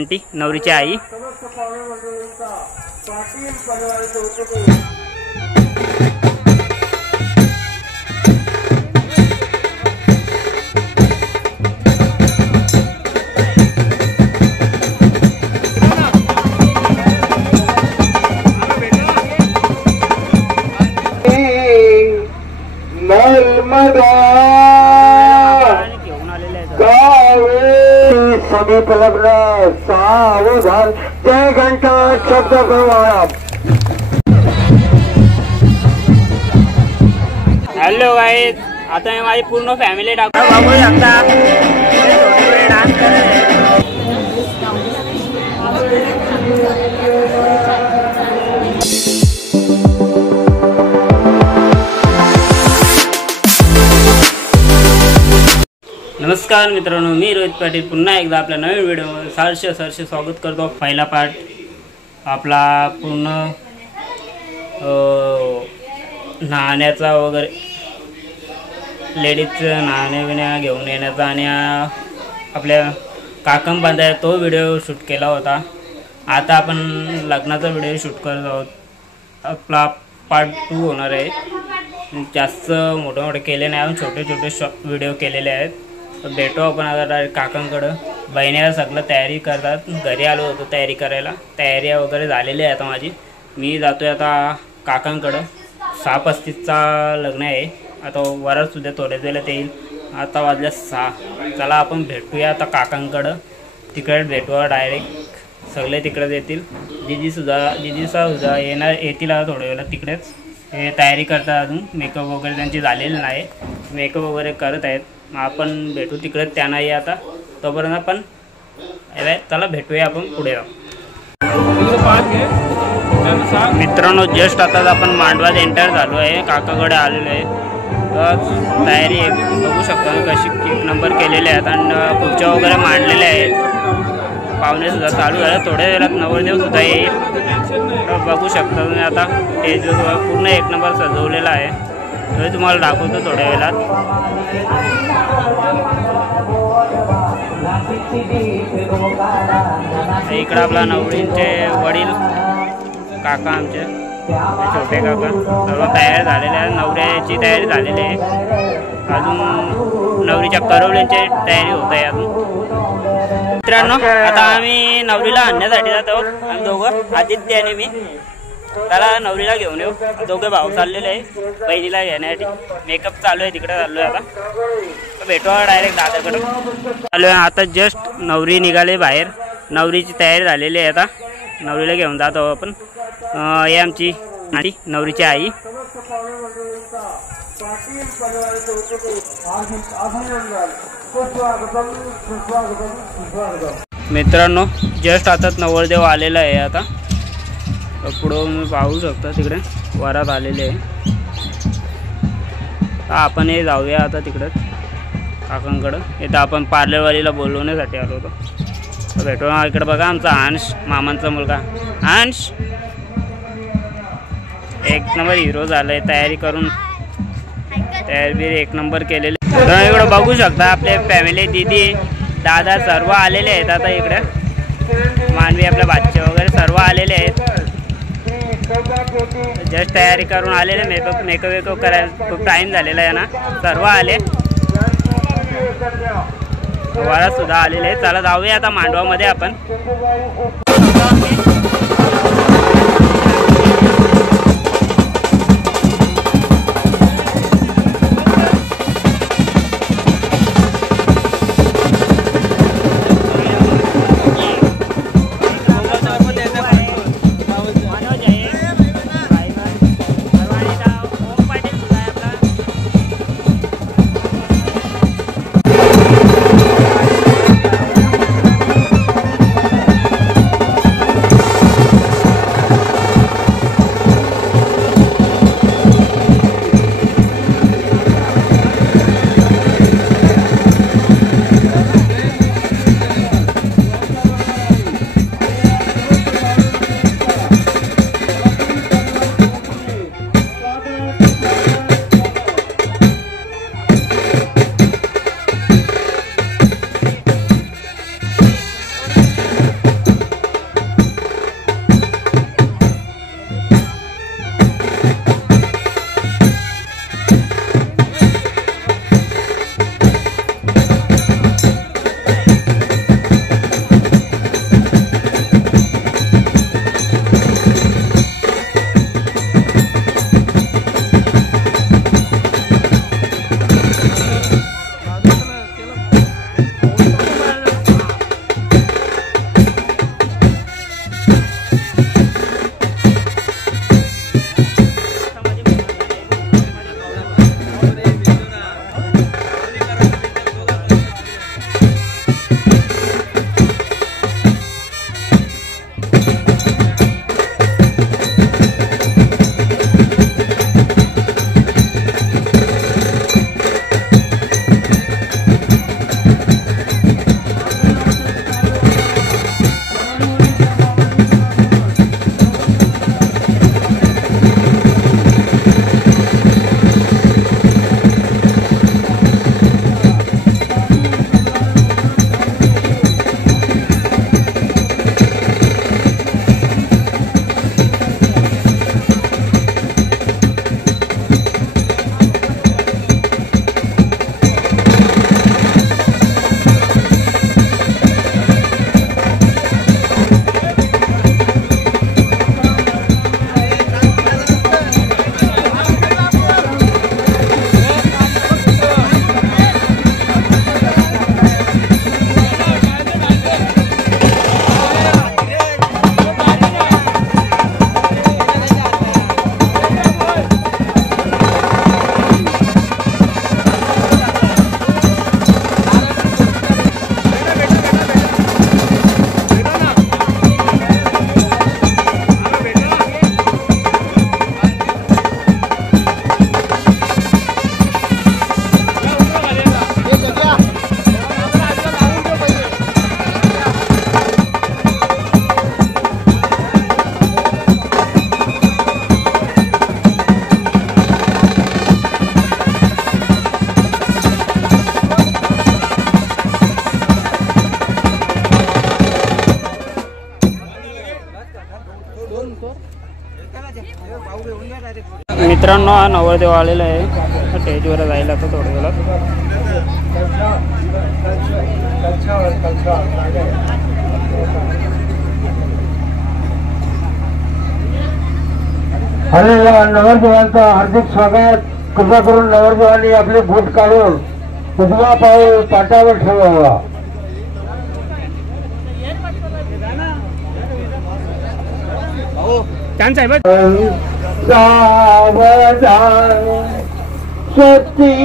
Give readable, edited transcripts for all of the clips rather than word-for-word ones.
Aunty नवरीची आई समीप लग्न सावधान जय घंटा शब्द प्रवाह। हॅलो गाईज, आता मी माझी पूर्ण फॅमिली टाकतो बघू शकता थोडे डान्स करत नमस्कार मित्रांनो, मी रोहित पाटील पुन्हा एकदा आपल्या नवीन व्हिडिओमध्ये सहर्ष स्वागत करतो। पहिला पार्ट आपला पूर्ण नाण्याचा वगैरे लेडीजचं नाणे बिण्या घेऊन येण्याचा आणि आपल्या काकम बांधाय तो व्हिडिओ शूट केला होता। आता आपण लग्नाचा व्हिडिओ शूट करत आहोत। आपला पार्ट 2 होणार आहे। जास्त मोठे केले नाही, आपण छोटे व्हिडिओ केलेले आहेत। भेटू आपण आता डायरेक्ट काकांकडं। बहिणीला सगळं तयारी करतात, घरी आलो होतो तयारी करायला। तयारी वगैरे झालेली आहे आता माझी। मी जातोय आता काकांकडं। 6:35चा लग्न आहे। आता वरात सुद्धा थोड्या वेळात येईल। आता वाजल्या 6। चला आपण भेटूया आता काकांकडं। तिकडे भेटूया डायरेक्ट, सगळे तिकडेच येतील। दीदीचा सुद्धा येतील आता थोड्या वेळात तिकडेच। हे तयारी करतात, अजून मेकअप वगैरे त्यांची झालेली नाही, मेकअप वगैरे करत आहेत। आपण भेटू तिकडे त्यांनाही आता। तोपर्यंत आपण चला भेटूया आपण पुढे जाऊ। मित्रांनो, जस्ट आता आपण मांडवात एंटर झालो आहे, काकाकडे आलेलो आहे। तर तयारी बघू शकता कशी 1 नंबर केलेले आहेत आणि खुर्च्या वगैरे मांडलेल्या आहेत। पाहुणे सुद्धा चालू झाले, थोड्या वेळात नवरदेव सुद्धा येईल। तर बघू शकता तुम्ही आता स्टेजवर पूर्ण 1 नंबर सजवलेला आहे। तरी तुम्हाला दाखवतो थोड्या वेळात। इकडं आपला नवरीचे वडील काका, आमचे छोटे काका सर्व तयार झालेले आहे। नवऱ्याची तयारी झालेली आहे, अजून नवरीच्या करवल्यांची तयारी होत आहे अजून। मित्रांनो, आता आम्ही नवरीला आणण्यासाठी जातो। आम्ही दोघं, आदित्य आणि मी। त्याला नवरीला घेऊन येऊ। दोघे भाऊ चाललेले आहे बहिणीला घेण्यासाठी। मेकअप चालू आहे, तिकडे चाललो आहे आता। भेटू डायरेक्ट दादाकडे चालू आहे। आता जस्ट नवरी निघाले बाहेर, नवरीची तयारी झालेली आहे। आता नवरीला घेऊन जातो आपण। हे आमची आणि नवरीची आई। मित्रांनो, जस्ट आता नवरदेव आलेला आहे। आता पुढं मी पाहू शकता तिकडे वरात आलेले आहे। आपण हे जाऊया आता तिकडं काकांकडं। इथं आपण पार्लरवालीला बोलवण्यासाठी आलो होतो। भेटू इकडे बघा, आमचा अंश, मामांचा मुलगा अंश 1 नंबर हिरो झालाय। तयारी करून तयारी 1 नंबर केलेली। तर इकडं बघू शकता आपले फॅमिली, दीदी दादा सर्व आलेले आहेत। आता इकडे मानवी आपल्या बाच्चे वगैरे सर्व आलेले आहेत। जस्ट तयारी करून आलेले। मेकअप करायला खूप टाइम झालेला आहे ना। सर्व आले, वरात सुद्धा आलेले आहे। चला जाऊया आता मांडवामध्ये आपण। मित्रांनो हा नवरदेव आलेला आहे स्टेजवर जायला आता थोड्या वेळात. आणि नवरदेवांचं हार्दिक स्वागत. कृपा करून नवरदेवांनी आपले बूट काढून उजवा पाऊल पाटावर ठेवावा. सावधान सती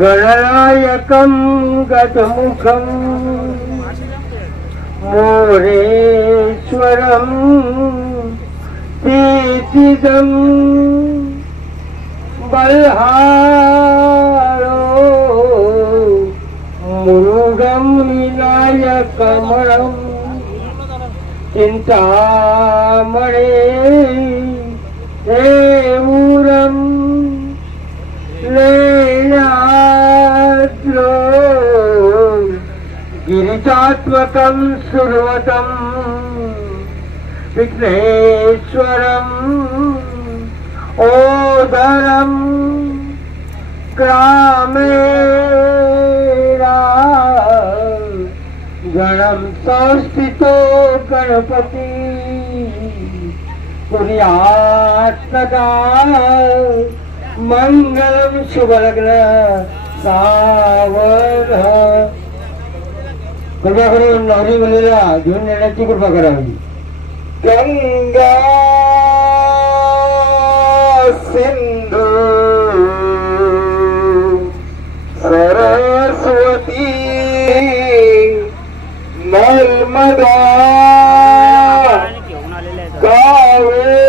गणनायकं गतमुखं मोरेश्वरं तीर्थिदं बल्हारो मुरुगं विनायकमणं चिंतामणे देवूरं लेनाद्रो गिरिजात्मकं सुरवतं विघ्नेश्वरं ओदरं ग्रामेरा गणं संस्थितो गणपति पुर्यात्मका मंगलम शुभलग्न सावधान. कृपा करून नवरी मुलीला घेऊन येण्याची कृपा करावी. गंगा सिंधू सरस्वती नर्मदा कावेरी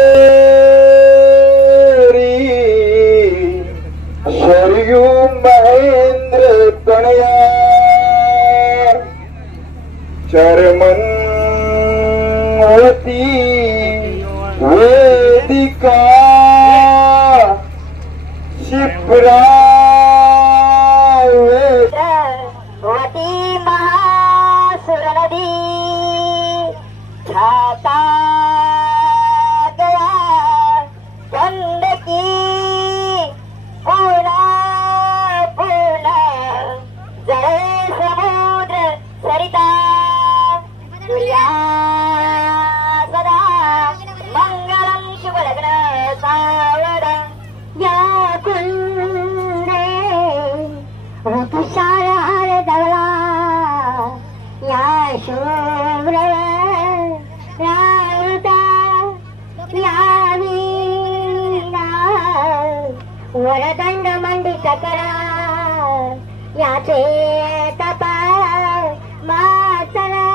सरयू महेंद्र तनया चरमन्वती वेदिका शिप्रा वती महासुरनदी छाता गया गंदकी पूर्णा पूर्णा जळे समुद्र सरिता तुल्या सदा मंगलम शुभलग्न सावधान. या कुंडे ऋतुषार दवला या शुभ्र रावता या वीणा वरदंड मंडित करा याचे तपा मातला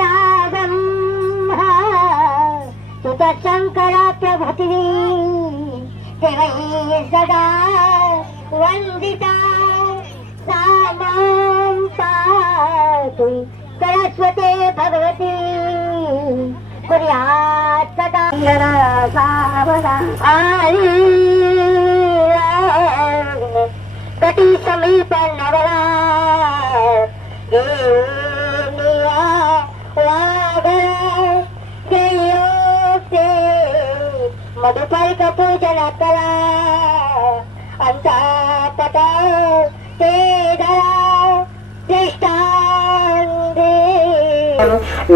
या ब्रह्मा तुत शंकरा प्रभृती देवै सदा वंदिता सामां पातु सरस्वती भगवती कुर्यात् सदा सावधान. कटी समीप नवरा देवनिया मधुपर्क पूजन करा अंता पता ते धरा दृष्टांदे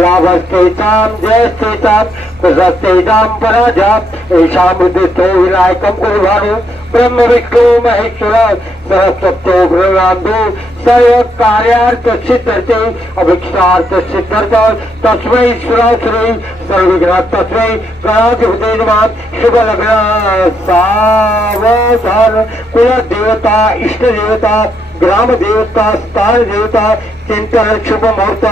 लाभस्तेतां जयस्तेतां कुशस्तेतां पराजां एषा बुद्धिस्थो विनायकं कुर्वाणो ब्रह्म विष्णु महेश्वर सरस्वतो ब्रह्मांडो सर्व कार्यार्थ सिद्धर्थे अभिक्षार्थ सिद्धर्थ तस्मै ईश्वराश्रय सर्वविघ्न तस्मै गणाधिपते नमः. शुभ लग्न सावधान. कुल देवता इष्ट देवता ग्राम देवता स्थान देवता चिंतन शुभ मुहूर्त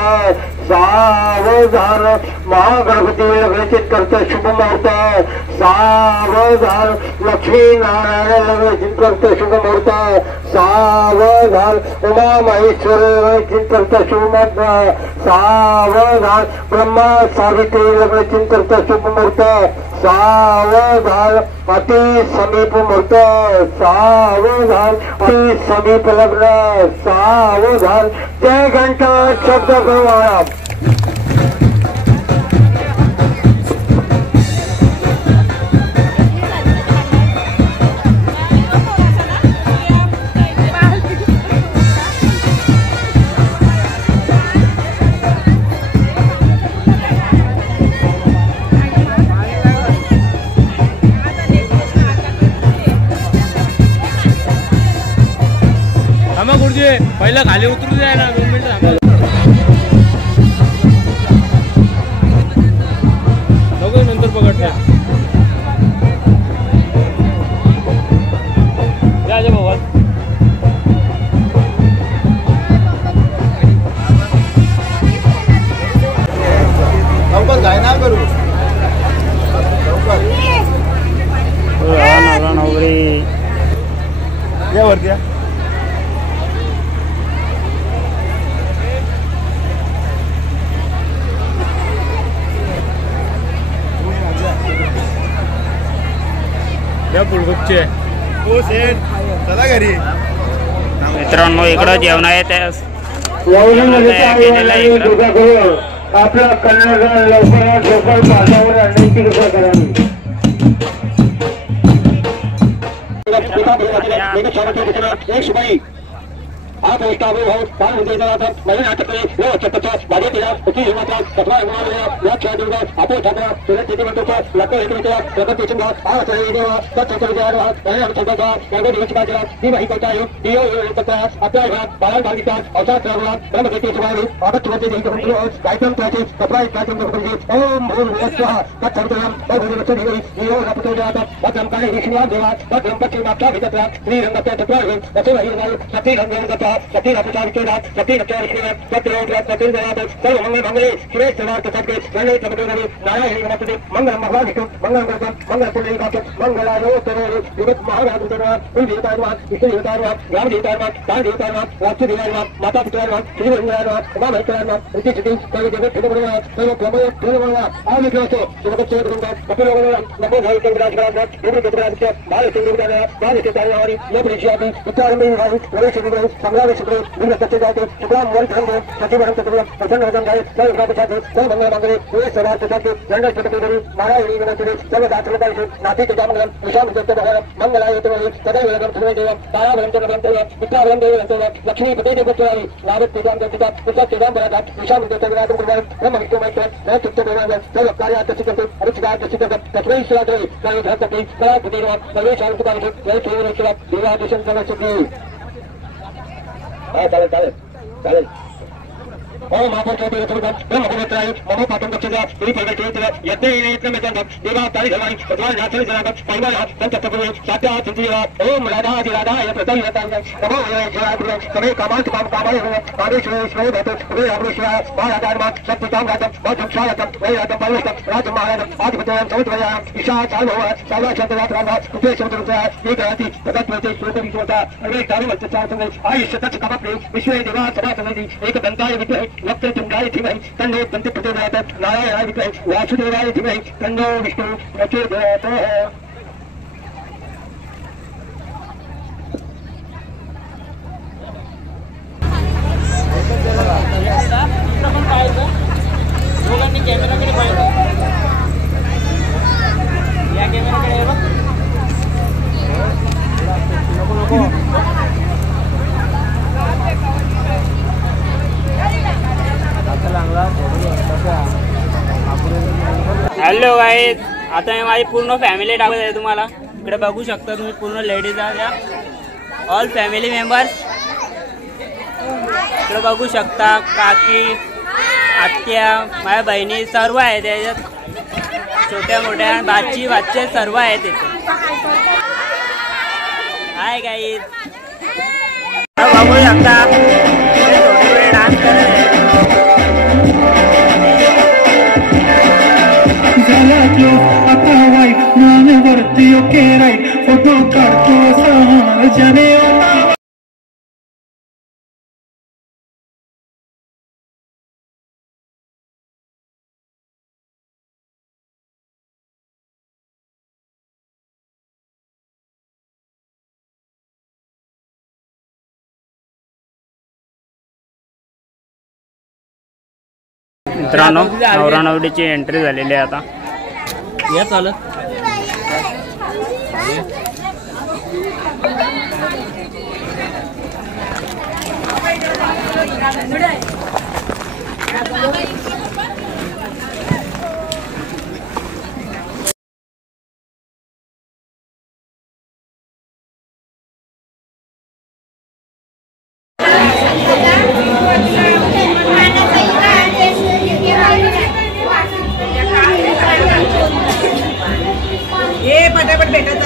सावधान. महागणपती लग्न चिंतन शुभ मुहूर्त सावधान. लक्ष्मी नारायण लग्न चिंतन शुभ मुहूर्त सावधान. उमा महेश्वर चिंतन शुभ मुहूर्त सावधान. ब्रह्मा सावित्री लग्न चिंतन शुभ मुहूर्त सावधान. अति समीप मुहूर्त सावधान. अति समीप लग्न सावधान. जय घंटा शब्द प्रमाण. पहिला खाली उतरू द्या ना 2 मिनिट थांबा. बघू नंतर पकडते. जा भाऊ लवकर घाय ना करू. नवरी या वरती या. फुलगुपचे हो सेठ चला घरी. मित्रांनो इकडं जेवण आहे त्या आपल्या कन्नड लवकरात लवकर पाठावर आणण्याची कृपा करावी. एक सुमाई हा पोस्ट आविर्भाव काल उद्योजनाचा नवीन नाटके व चक्कच्या भाजपला उची हिमाचा कथवा हिमालय या खेळाडूला आपण ठाकरा सुरत स्थिती म्हणतो लक्ष हेतूच्या प्रगती चिन्ह हा सगळे देवा सत्य विजयाला आणि आमच्या सर्व दिवस बाजूला ही माहिती करता येऊ दियो एकत्र आपल्या भाग बाळांत भागिता अवसाद राहून ब्रह्मगती सुमारू आगत होते देही गायकम त्याचे सप्राय कार्यक्रम म्हणजे ओम भूम स्वः तत्सर्वम बहुविध देवी दियो रापतो जातात भद्रम काळे विष्णुवा देवा भद्रम पश्चिम आपल्या भितत्रा श्रीरंगाच्या तत्वावर असे महिला सती रंग सती रपचार केला सती रपचार केला सत्यरोग्रात सती जनात सर्व मंगल मंगले शिवे सर्वार्थ सत्य गणे प्रभुदेवी नारायण नमस्ते मंगल मंगल विष्णु मंगल करतम मंगल पुण्य काके मंगलायो तरोरे जगत महाराज उतरवा कुल देवतारवाद ईश्वर देवतारवाद ग्राम देवतारवाद काल देवतारवाद राष्ट्र देवतारवाद माता पितरारवाद श्री रंगारवाद उमा महेश्वरारवाद ऋषि सिद्धि सर्व जगत ठेवण्यात सर्व प्रभू ठेवण्यात आम्ही असो जगत चेत गुरुदास कपिल नमो भाई केंद्राधिकारात गुरु केंद्राधिकार बाल केंद्राधिकार बाल केंद्राधिकारी या परिषदेची विचारमय वायू प्रवेश गुरु संग्राम शुक्र गुरु सत्य जाते शुक्राम वर धर्म सचिवरम चतुर्थ प्रसन्न रजन गाय सर्व ग्रामपंचायत सर्व मंगल मंगले पूरे सर्वार्थ सत्य दंड चतुर्वेदी नारायणी गणपती सर्व दातृकाय नाती चिदामंगलम विशाल जगत भगवान मंगलाय तवे सदैव वेदम सर्वे देव तारावरम चंद्रवरम मित्रावरम देव लक्ष्मी पते देवत्वारी नारद तेजाम देवता पुष्प तेजाम बरात विशाल जगत विराट कुमार ब्रह्म विष्णु महेश्वर नव चित्त देवाय सर्व कार्यात सिद्धते अरुचिकार सिद्धते तत्वै ईश्वरादे सर्व धर्तते कला बुद्धिर्वा सर्वे शांतकाय जय केवलेश्वर देवादेशन सर्वसुखी. चालेल चालेल चालेल. ओम महापुरुषाय नमः ब्रह्मपुत्राय मम पाठं गच्छति श्री परमेश्वराय यते नेत्रमेतं देवा तारि धर्माणि तद्वार नाथन जनात परिवार तत्तपुरे सात्या चिंतिया ओम राधाधि राधाय प्रतयताय नमो जयागुरु तमे कामांत काम कामाय कामेश्वर श्रेय भक्त वे अमृतश्रेय महाराजमा सत्यताम राजम भजम शायतम वे राजम पालुष्टम राज महाराज आदिपतयं समुद्रया ईशा चालव सावा चंद्रनाथ राम उपेश समुद्रया ये गति तत्वते श्लोक विश्वता अनेक कार्य चार्तने आयुष्य तत् कामप्रे विश्व देवा सभा समिति एक दंताय विद्महे वक्रतुंडाय धीमहि तन्नो दन्ति प्रचोदयात् नारायणाय विद्महे वासुदेवाय धीमहि तन्नो विष्णु प्रचोदयात्. दोघांनी कॅमेराकडे पाहिजे या कॅमेराकडे बघ नको नको. हॅलो गाईज आता मी माझी पूर्ण फॅमिली टाकत आहे तुम्हाला इकडे बघू शकता तुम्ही पूर्ण लेडीज आहात ऑल फॅमिली मेंबर्स इकडे बघू शकता काकी आत्या माझ्या बहिणी सर्व आहेत त्याच्यात छोट्या मोठ्या बाची बाचे सर्व आहेत इथे. हाय गाईज बघू शकता थोडे डान्स करत आता वाईट मान वरती ओके राईट फोटो काढतो जने मित्रांनो नवरा नवरीची एंट्री झालेली आहे आता. या चालत पटापट भेटत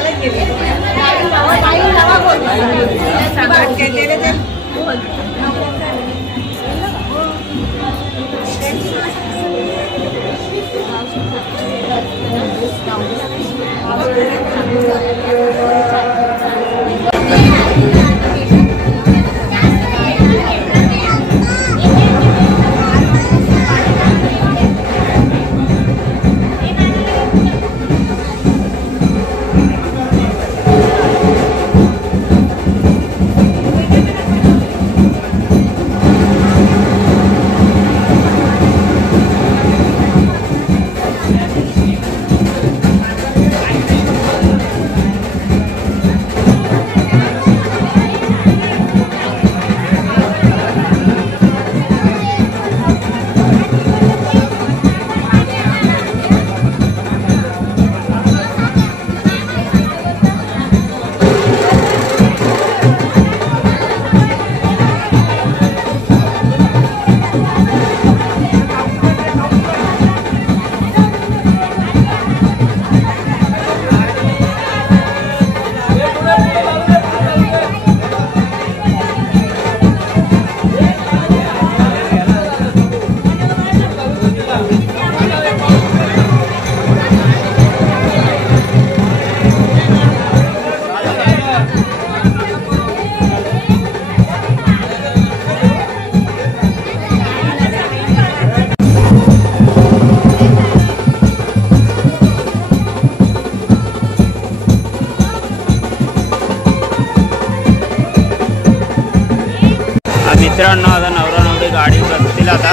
मित्रांनो आता नवरा नवरी गाडी बसतील आता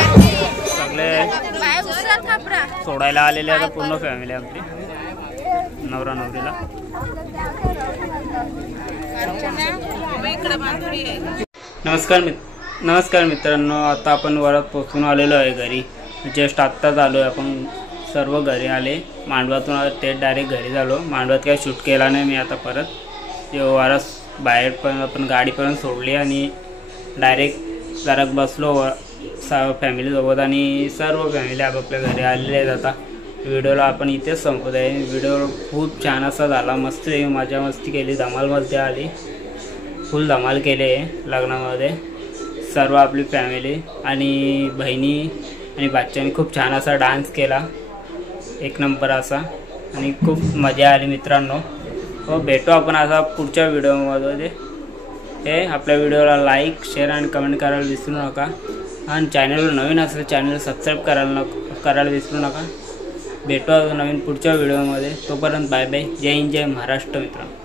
सगळे सोडायला आलेले आता पूर्ण फॅमिली आमची नवरा नवरीला. नमस्कार मित्रांनो, आता आपण वरात पोचून आलेलो आहे घरी. जस्ट आत्ताच आलो आहे आपण सर्व घरी आले. मांडवातून ते डायरेक्ट घरी झालो. मांडवात काही शूट केला नाही मी. आता परत ते वारस बाहेर पण आपण गाडीपर्यंत सोडली आणि डायरेक्ट जरा बसलो फॅमिलीसोबत आणि सर्व फॅमिली आपापल्या घरी आलेले आहेत. आता व्हिडिओला आपण इथेच संपत आहे. व्हिडिओ खूप छान असा झाला. मस्त मजा मस्ती केली, धमाल मस्ती आली, फुल धमाल केली आहे लग्नामध्ये. सर्व आपली फॅमिली आणि बहिणी आणि बाच्चांनी खूप छान असा डान्स केला, एक नंबर असा, आणि खूप मजा आली मित्रांनो. हो, भेटू आपण असा पुढच्या व्हिडिओमध्ये. हे आपल्या व्हिडिओला लाईक, शेअर आणि कमेंट करायला विसरू नका. आणि चॅनलवर नवीन असेल चॅनल सबस्क्राईब करायला विसरू नका. भेटू नवीन पुढच्या व्हिडिओमध्ये. तोपर्यंत बाय बाय. जय हिंद, जय महाराष्ट्र मित्रांनो.